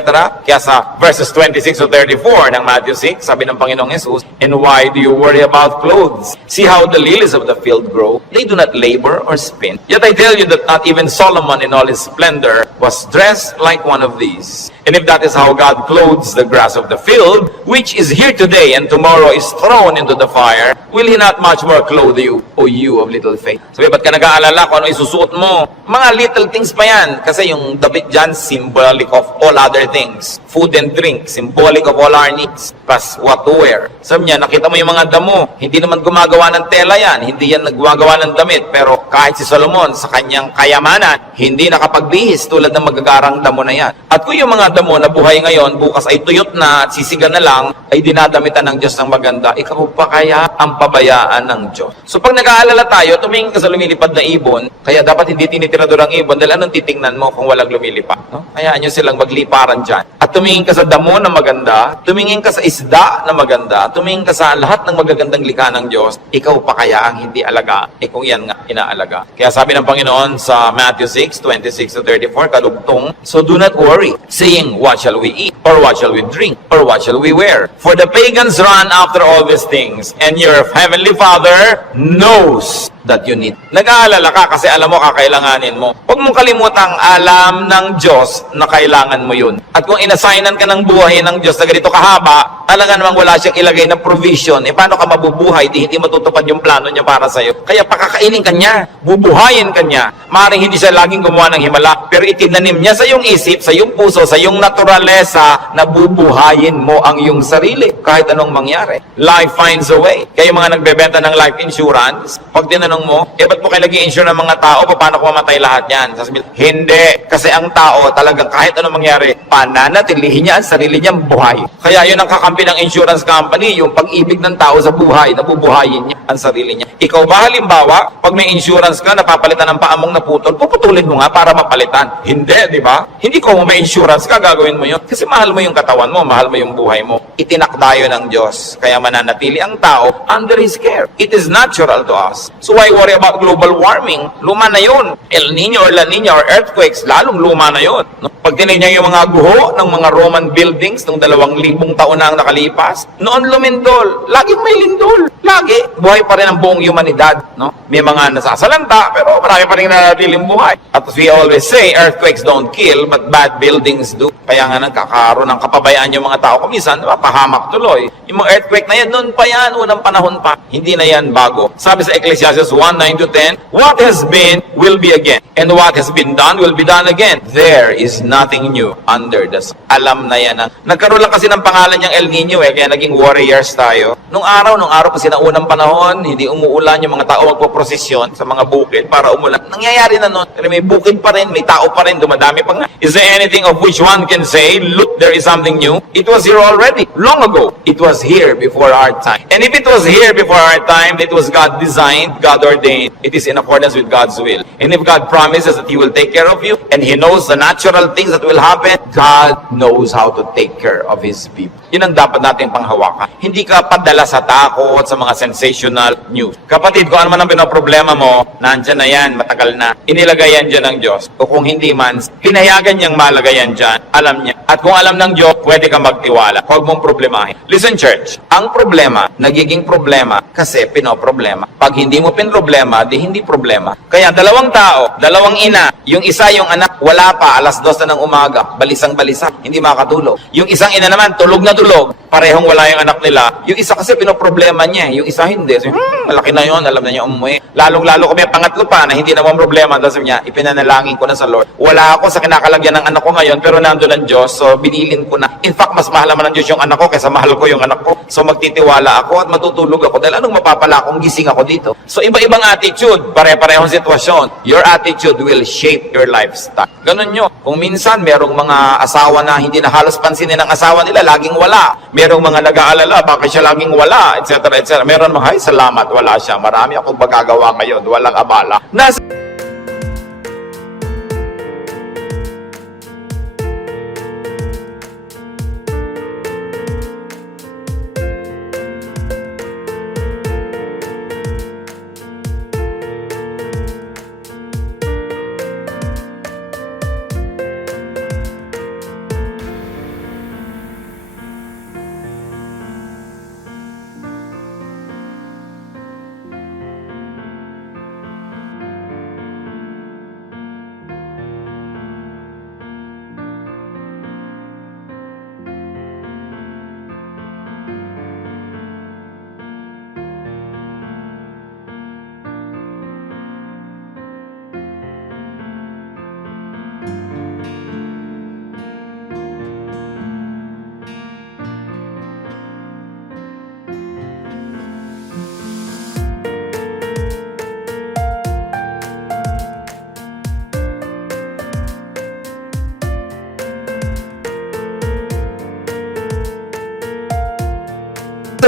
Kaya sa verses 26-34 ng Matthew 6, sabi ng Panginoong Jesus, and why do you worry about clothes? See how the lilies of the field grow. They do not labor or spin. Yet I tell you that not even Solomon in all his splendor was dressed like one of these. And if that is how God clothes the grass of the field, which is here today and tomorrow is thrown into the fire, will He not much more clothe you, O you of little faith? Sabi, ba't ka nag-aalala kung ano isusuot mo? Mga little things pa yan. Kasi yung damit dyan, symbolic of all other things. Food and drink, symbolic of all our needs. Plus what to wear. Sabi niya, nakita mo yung mga damo. Hindi naman gumagawa ng tela yan. Hindi yan naggagawa ng damit. Pero kahit si Solomon, sa kanyang kayamanan, hindi nakapagbihis tulad ng magagarang damo na yan. At kung yung mga damo na buhay ngayon, bukas ay tuyot na at sisiga na lang, ay dinadamitan ng Diyos ng maganda, ikaw pa kaya ang pabayaan ng Diyos? So pag nag-aalala tayo, tumingin ka sa lumilipad na ibon, kaya dapat hindi tinitirador ang ibon dahil anong titingnan mo kung walang lumilipad? No? Hayaan nyo silang magliparan dyan. At tumingin ka sa damo na maganda, tumingin ka sa isda na maganda, tumingin ka sa lahat ng magagandang likha ng Diyos, ikaw pa kaya ang hindi alaga? Kung yan nga, inaalaga. Kaya sabi ng Panginoon sa Matthew 6:26-34, kadugtong, so do not worry, saying, what shall we eat? Or what shall we drink? Or what shall we wear? For the pagans run after all these things, and your heavenly Father knows that you need. Nag-aalala ka kasi alam mo kakailanganin mo. Huwag mong kalimutang alam ng Diyos na kailangan mo yun. At kung inassignan ka ng buhay ng Diyos na ganito kahaba, talaga namang wala siyang ilagay na provision. Paano ka mabubuhay? Hindi matutupad yung plano niya para sa'yo. Kaya pakakainin ka niya. Bubuhayin ka niya. Maaaring hindi siya laging gumawa ng himala, pero itinanim niya sa iyong isip, sa iyong puso, sa iyong naturalesa na bubuhayin mo ang iyong sarili kahit anong mangyari. Life finds a way. Kaya yung mga nagbebenta ng life insurance, pag tinanong mo, ba't mo kayo nag-i-insure ng mga tao? Paano kung mamatay lahat yan? Sasabihin, hindi. Kasi ang tao talagang kahit anong mangyari, pananatilihin niya ang sarili niyang buhay. Kaya yun ang kakampi ng insurance company, yung pag-ibig ng tao sa buhay, nabubuhayin niya ang sarili niya. Ikaw ba halimbawa, pag may insurance ka, napapalitan ng paamong naputol, puputulin mo nga para mapalitan. Hindi, di ba? Hindi ko may insurance ka, gagawin mo yun. Kasi mahal mo yung katawan mo, mahal mo yung buhay mo. Itinakda yun ng Diyos. Kaya mananatili ang tao under His care. It is natural to us. So why worry about global warming? Luma na yun. El Nino or La Nina or earthquakes, lalong luma na yun. No? Pag tinignan yung mga guho ng mga Roman buildings nung 2,000 taon na ang nakalipas, noon lumindol. Laging may lindol. Lagi. Buhay pa rin ang buong humanidad. No? May mga nasasalanta, pero marami pa rin nanatiling buhay. At as we always say, earthquakes don't kill, but bad buildings do. Kaya nga nagkakaroon ng kapabayaan yung mga tao. Kumisan, pahamak tuloy. Yung mga earthquake na yan, noon pa yan, unang panahon pa. Hindi na yan bago. Sabi sa Ecclesiastes 1:9-10, what has been will be again, and what has been done will be done again. There is nothing new under the sun. Alam na yan. Nagkaroon lang kasi ng pangalan niyang El Nino kaya naging warriors tayo. Nung araw kasi na unang panahon, hindi umuulan, yung mga tao magpoprosesyon sa mga bukid para umulan. Nangyayari na noon. Pero may bukid pa rin, may tao pa rin, dumadami pa nga. Is there anything of which one can say, look, there is something new? It was here already, long ago. It was here before our time. And if it was here before our time, it was God designed, God ordained. It is in accordance with God's will. And if God promises that He will take care of you, and He knows the natural things that will happen, God knows how to take care of His people. Yun ang dapat natin panghawakan. Hindi ka padala sa takot, sa mga sensational news. Kapatid, kung ano man ang pinoproblema mo, nandyan na yan, matagal na. Inilagay yan dyan ng Diyos. O kung hindi man, pinayagan niyang malagay yan dyan, alam niya. At kung alam ng Diyos, pwede kang magtiwala. Huwag mong problemahin. Listen, church, ang problema, nagiging problema kasi pinoproblema. Pag hindi mo pinroblema, di hindi problema. Kaya dalawang tao, dalawang ina, yung isa yung anak, wala pa, alas 2 na ng umaga, balisang-balisa, hindi makatulog. Yung isang ina naman, tulog na tulog, parehong wala yung anak nila. Yung isa kasi pinoproblema niya, yung isa hindi. So, malaki na yun, alam na niya umuwi. Lalong-lalo kung may pangatlo pa na hindi naman problema, tapos niya, ipinanalangin ko na sa Lord. Wala ako sa kinakalagyan ng anak ko ngayon, pero nandun ang Diyos, so binilin ko na. In fact, mas mahal naman ng Diyos yung anak ko kaysa mahal ko yung anak ko. So magtitiwala ako at matutulog ako dahil anong mapapala kung gising ako dito. So iba-ibang attitude, pare-parehong sitwasyon. Your attitude will shape your lifestyle. Ganun nyo. Kung minsan, merong mga asawa na hindi na halos pansinin ng asawa nila, laging wala. Merong mga nag-aalala, bakit siya laging wala, etc. etc. Meron mga, ay, salamat, wala siya. Marami akong magagawa ngayon, walang abala.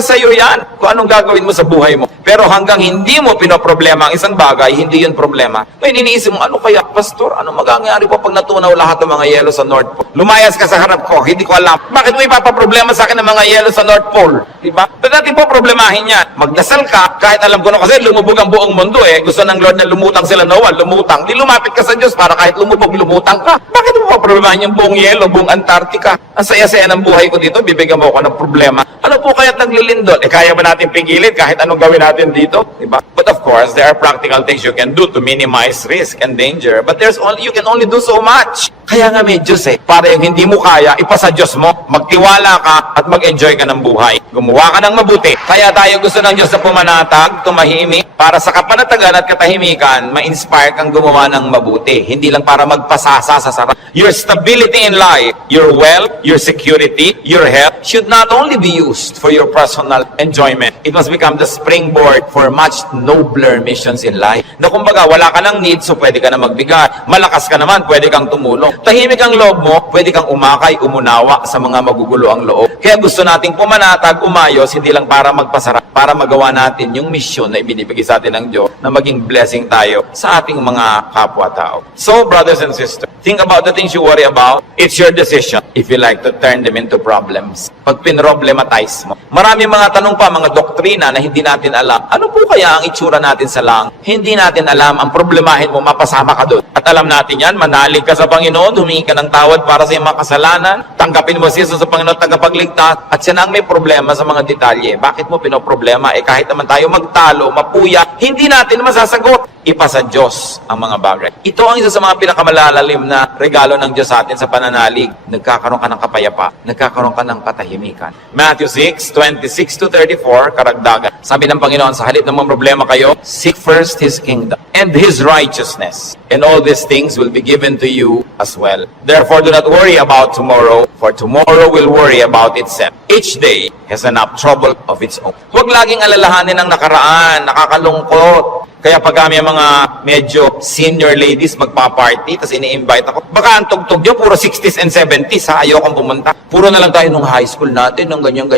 Sa iyo yan, kung anong gagawin mo sa buhay mo. Pero hanggang hindi mo pinoproblema ang isang bagay, hindi yun problema. May iniisip mo, ano kaya, Pastor, ano magagayari pa pag natunaw lahat ng mga yelo sa North Pole? Lumayas ka sa harap ko, hindi ko alam. Bakit mo ipapaproblema sa akin ng mga yelo sa North Pole? Diba? Pero natin po problemahin yan. Magdasal ka, kahit alam ko na kasi lumubog ang buong mundo eh. Gusto ng Lord na lumutang sila Noah, lumutang. Di lumapit ka sa Diyos para kahit lumubog, lumutang ka. Bakit mo problemahin yung buong yelo, buong Antarctica? Ang saya-saya ng buhay ko dito, bibigyan mo ako ng problema. Ano po kaya't naglilindol? Kaya ba natin pigilin kahit anong gawin natin dito? Diba? But of course, there are practical things you can do to minimize risk and danger. But you can only do so much. Kaya nga may Diyos eh. Para yung hindi mo kaya, ipasa Diyos mo. Magtiwala ka at mag-enjoy ka ng buhay. Gumawa ka ng mabuti. Kaya tayo gusto ng Diyos na pumanatag, tumahimik, para sa kapanatagan at katahimikan, ma-inspire kang gumawa ng mabuti. Hindi lang para magpasasa sa sarap. Your stability in life, your wealth, your security, your health, should not only be used for your personal enjoyment. It must become the springboard Lord for much nobler missions in life. Na kumbaga, wala ka ng need, so pwede ka na magbigay. Malakas ka naman, pwede kang tumulong. Tahimik ang loob mo, pwede kang umakay, umunawa sa mga magugulo ang loob. Kaya gusto nating pumanatag, umayos, hindi lang para magpasarap, para magawa natin yung misyon na ibinibigay sa atin ng Diyos, na maging blessing tayo sa ating mga kapwa-tao. So, brothers and sisters, think about the things you worry about. It's your decision if you like to turn them into problems. Pag pinroblematize mo. Marami mga tanong pa, mga doktrina na hindi natin alam. Ano po kaya ang itsura natin sa langit? Hindi natin alam. Ang problemahin mo, mapasama ka doon. At alam natin yan, manalig ka sa Panginoon, humingi ka ng tawad para sa iyong mga kasalanan, tanggapin mo si Jesus sa Panginoon tagapagligtas, at siya na ang may problema sa mga detalye. Bakit mo pinoproblema? Kahit naman tayo magtalo, mapuya, hindi natin masasagot. Ipasa Diyos ang mga bagay. Ito ang isa sa mga pinakamalalalim na regalo ng Diyos sa atin sa pananalig. Nagkakaroon ka ng kapayapa. Nagkakaroon ka ng katahimikan. Matthew 6:26-34, karagdagan. Sabi ng Panginoon, sa halip ng mga problema kayo, seek first His kingdom and His righteousness, and all these things will be given to you as well. Therefore, do not worry about tomorrow, for tomorrow will worry about itself. Each day has enough trouble of its own. Huwag laging alalahanin ang nakaraan, nakakalungkot. Kaya pag kami mga medyo senior ladies magpa-party, tapos ini-invite ako, baka ang tugtog nyo, puro 60s and 70s, ha? Ayaw kong pumunta. Puro na lang tayo nung high school natin, nung ganyan.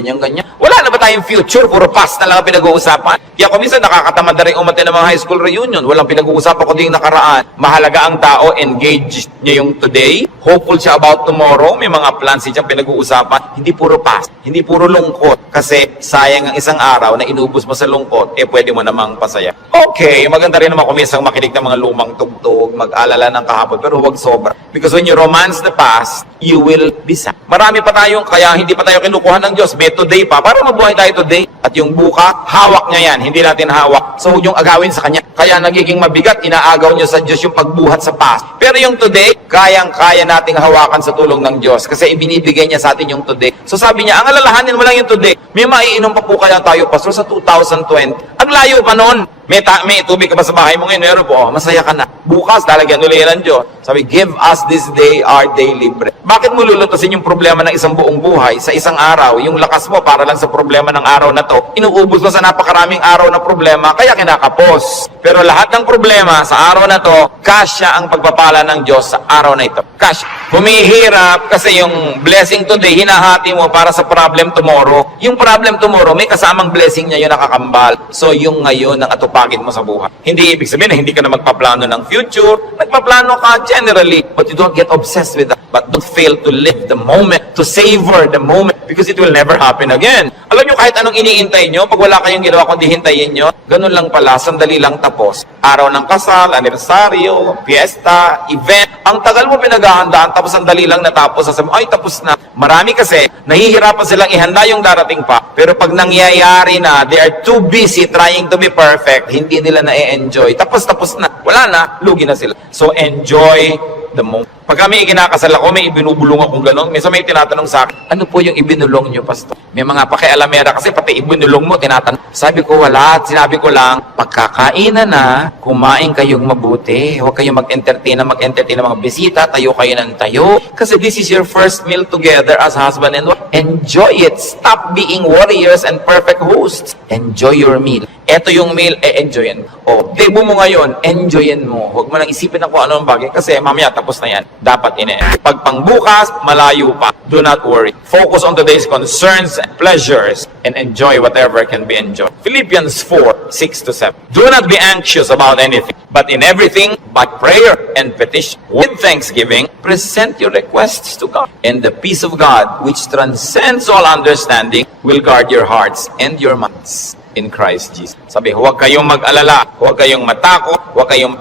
Wala na ba tayong future? Puro past na lang ang pinag-uusapan. Kaya kung minsan nakakatamad na rin umatin ng mga high school reunion, walang pinag-uusapan kundi yung nakaraan. Mahalaga ang tao, engaged niya yung today, hopeful siya about tomorrow, may mga plans siyang pinag-uusapan, hindi puro past, hindi puro lungkot. Kasi sayang ang isang araw na inubos mo sa lungkot, pwede mo namang pasaya. Okay, maganda rin naman kumisang makinig ng mga lumang tugtog, mag-alala ng kahapon, pero huwag sobra. Because when you romance the past, you will be sad. Marami pa tayong, kaya hindi pa tayo kinukuha ng Diyos, may today pa, para mabuhay tayo today. At yung buka, hawak niya yan, hindi natin hawak. So, huwag yung agawin sa Kanya. Kaya nagiging mabigat, inaagaw niyo sa Diyos yung pagbuhat sa past. Pero yung today, kayang-kaya nating hawakan sa tulong ng Diyos kasi ibinibigay niya sa atin yung today. So sabi niya, ang alalahanin mo lang yung today. May maiinom pa po kaya tayo, Pastor, sa 2020. Ang layo pa noon. May tubig ka ba sa bahay mo ngayon? Meron po, masaya ka na. Bukas, talagyan ulit ng Diyos. Sabi, give us this day our daily bread. Bakit mo lulutusin yung problema ng isang buong buhay sa isang araw? Yung lakas mo para lang sa problema ng araw na to, inuubos mo sa napakaraming araw na problema, kaya kinakapos. Pero lahat ng problema sa araw na to, kasya ang pagpapala ng Diyos sa araw na ito. Kasya. Humihirap kasi yung blessing today, hinahati mo para sa problem tomorrow. Yung problem tomorrow, may kasamang blessing niya yung nakakambal. So yung ngayon ang atupagin mo sa buhay. Hindi ibig sabihin na hindi ka na magpaplano ng future. Nagpaplano ka generally, but you don't get obsessed with that. But don't fail to live the moment, to savor the moment, because it will never happen again. Alam nyo, kahit anong iniintay nyo, pag wala kayong ginawa kundi hintayin nyo, ganun lang pala, sandali lang tapos. Araw ng kasal, anibersaryo, fiesta, event, ang tagal mo pinaghahandaan, tapos sandali lang natapos, sasabi, ay tapos na. Marami kasi, nahihirapan silang ihanda yung darating pa, pero pag nangyayari na, they are too busy trying to be perfect, hindi nila na-enjoy. Tapos na. Wala na, lugi na sila. So enjoy the moment. Pag kami ikinakasal ako, may ibinubulong akong gano'n. Minsan may tinatanong sa akin, ano po yung ibinulong nyo, Pastor? May mga pakialamera kasi pati ibinulong mo, tinatanong. Sabi ko, wala. Sinabi ko lang, pagkakainan na, kumain kayong mabuti. Huwag kayong mag-entertain ng mga bisita. Tayo kayo ng tayo. Kasi this is your first meal together as husband and wife. Enjoy it. Stop being warriors and perfect hosts. Enjoy your meal. Ito yung meal, enjoyin. Debo mo ngayon, enjoyin mo. Huwag mo nang isipin na kung ano ang bagay kasi mamaya tapos na yan. Dapat pag pangbukas, malayo pa. Do not worry. Focus on today's concerns and pleasures and enjoy whatever can be enjoyed. Philippians 4:6-7. Do not be anxious about anything, but in everything, by prayer and petition, with thanksgiving, present your requests to God. And the peace of God, which transcends all understanding, will guard your hearts and your minds in Christ Jesus. Sabi, huwag kayong mag-alala, huwag kayong matakot, huwag kayong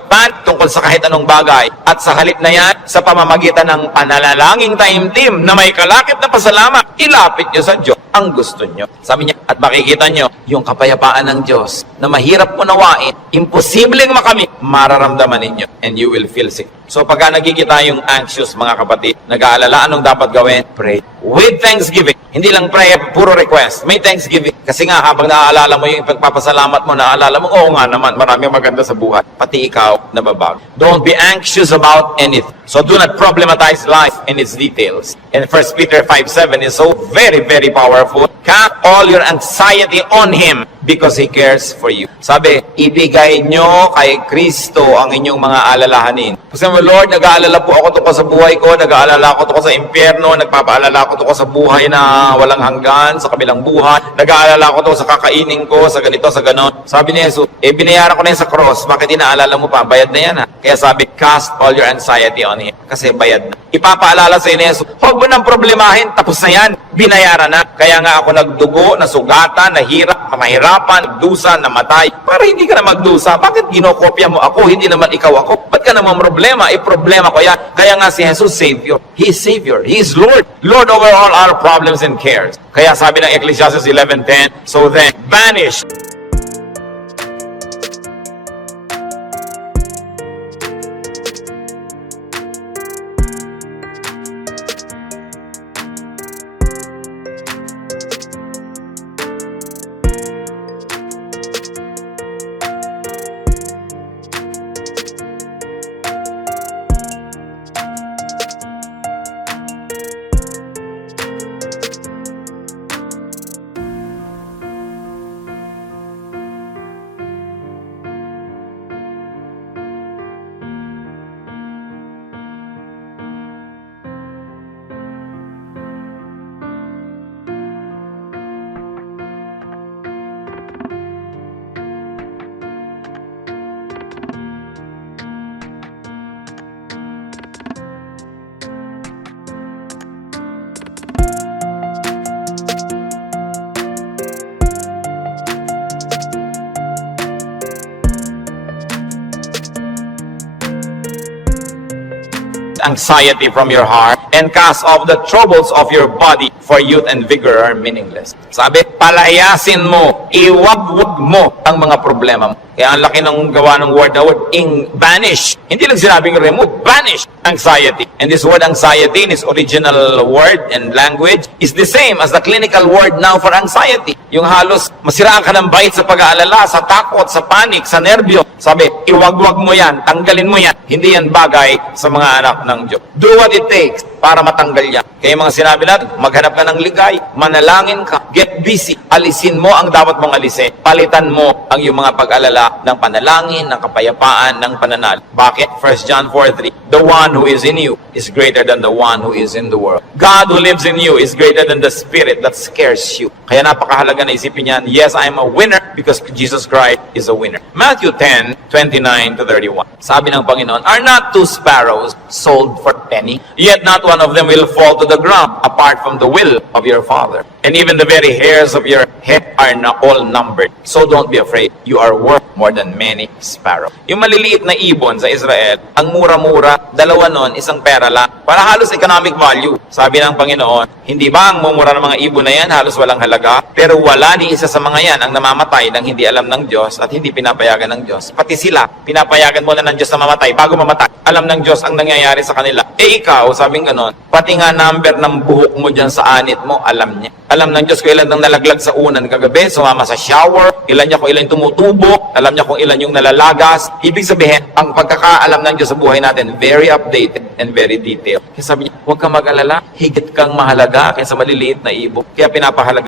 tungkol sa kahit anong bagay. At sa halip na yan, sa pamamagitan ng pananalangin taimtim na may kalakip na pasalamat, ilapit nyo sa Diyos ang gusto nyo. Sabi niya, at makikita nyo yung kapayapaan ng Diyos na mahirap unawain, imposibleng makamit, mararamdaman ninyo and you will feel sick. So pagka nagkikita yung anxious mga kapatid, nag-aalala, anong dapat gawin? Pray. With thanksgiving. Hindi lang pray, puro request. May thanksgiving. Kasi nga, habang naaalala mo yung pagpapasalamat mo, naaalala mo, oo nga naman, marami maganda sa buhay. Pati ikaw, nababago. Don't be anxious about anything. So do not problematize life in its details. And 1 Peter 5:7 is so very, very powerful. Cast all your anxiety on Him because He cares for you. Sabi, ibigay nyo kay Kristo ang inyong mga alalahanin. Kasi mo, Lord, nag-aalala po ako tungkol sa buhay ko, nag-aalala ako tungkol sa impyerno, nagpapaalala ako tungkol sa buhay na walang hanggan, sa kabilang buhay, nag-aalala ako tungkol sa kakainin ko, sa ganito, sa ganon. Sabi ni Jesus, binayaran ko na yan sa cross, bakit inaalala mo pa? Bayad na yan ha. Kaya sabi, cast all your anxiety on Him. Kasi bayad na. Ipapaalala sa ni Jesus, huwag mo nang problemahin, tapos na yan, binayaran na. Kaya nga ako nagdugo, nasugatan, nahirap, mahirapan, nagdusa, namatay, para hindi ka na magdusa. Bakit ginokopya mo ako, hindi naman ikaw ako? Ba't ka naman problema? Problema ko yan. Kaya nga si Jesus, Savior. He is Savior. He is Lord. Lord over all our problems and cares. Kaya sabi ng Ecclesiastes 11:10, so then, vanish anxiety from your heart and cast off the troubles of your body, for youth and vigor are meaningless. Sabi, palayasin mo, iwag-wag mo ang mga problema mo. Kaya ang laki ng gawa ng word na word, vanish. Hindi lang sinabing remove, vanish. Anxiety. And this word anxiety in its original word and language is the same as the clinical word now for anxiety. Yung halos masiraan ka ng bait sa pag-aalala, sa takot, sa panic, sa nerbyo. Sabi, iwag-wag mo yan, tanggalin mo yan. Hindi yan bagay sa mga anak ng Diyos. Do what it takes para matanggal yan. Kaya mga sinabi natin, maghanap ka ng ligay, manalangin ka, get busy, alisin mo ang dapat mong alisin. Palitan mo ang iyong mga pag-alala ng panalangin, ng kapayapaan, ng pananal. Bakit? 1 John 4:3, the one who is in you is greater than the one who is in the world. God who lives in you is greater than the spirit that scares you. Kaya napakahalaga na isipin yan, yes, I am a winner because Jesus Christ is a winner. Matthew 10:29-31. Sabi ng Panginoon, are not two sparrows sold for a penny? Yet not one of them will fall to the ground apart from the will of your Father. And even the very hairs of your head are all numbered. So don't be afraid. You are worth more than many sparrows. Yung maliliit na ibon sa Israel, ang mura-mura, dalawa nun, isang pera lang. Para halos economic value. Sabi ng Panginoon, hindi ba ang mumura ng mga ibon na yan halos walang halaga? Pero wala ni isa sa mga yan ang namamatay nang hindi alam ng Diyos at hindi pinapayagan ng Diyos. Pati sila, pinapayagan mo na ng Diyos na mamatay bago mamatay. Alam ng Diyos ang nangyayari sa kanila. Ikaw, sabing ganon, pati nga number ng buhok mo dyan sa anit mo, alam niya. Alam ng Diyos kung ilan ang nalaglag sa unan kagabi, sumama sa shower, ilan niya kung ilan yung tumutubo, alam niya kung ilan yung nalalagas. Ibig sabihin, ang pagkakaalam ng Diyos sa buhay natin, very updated and very detailed. Kaya sabi niya, huwag kang mag-alala, higit kang mahalaga kaysa maliliit na ibon. Kaya pinapahalaga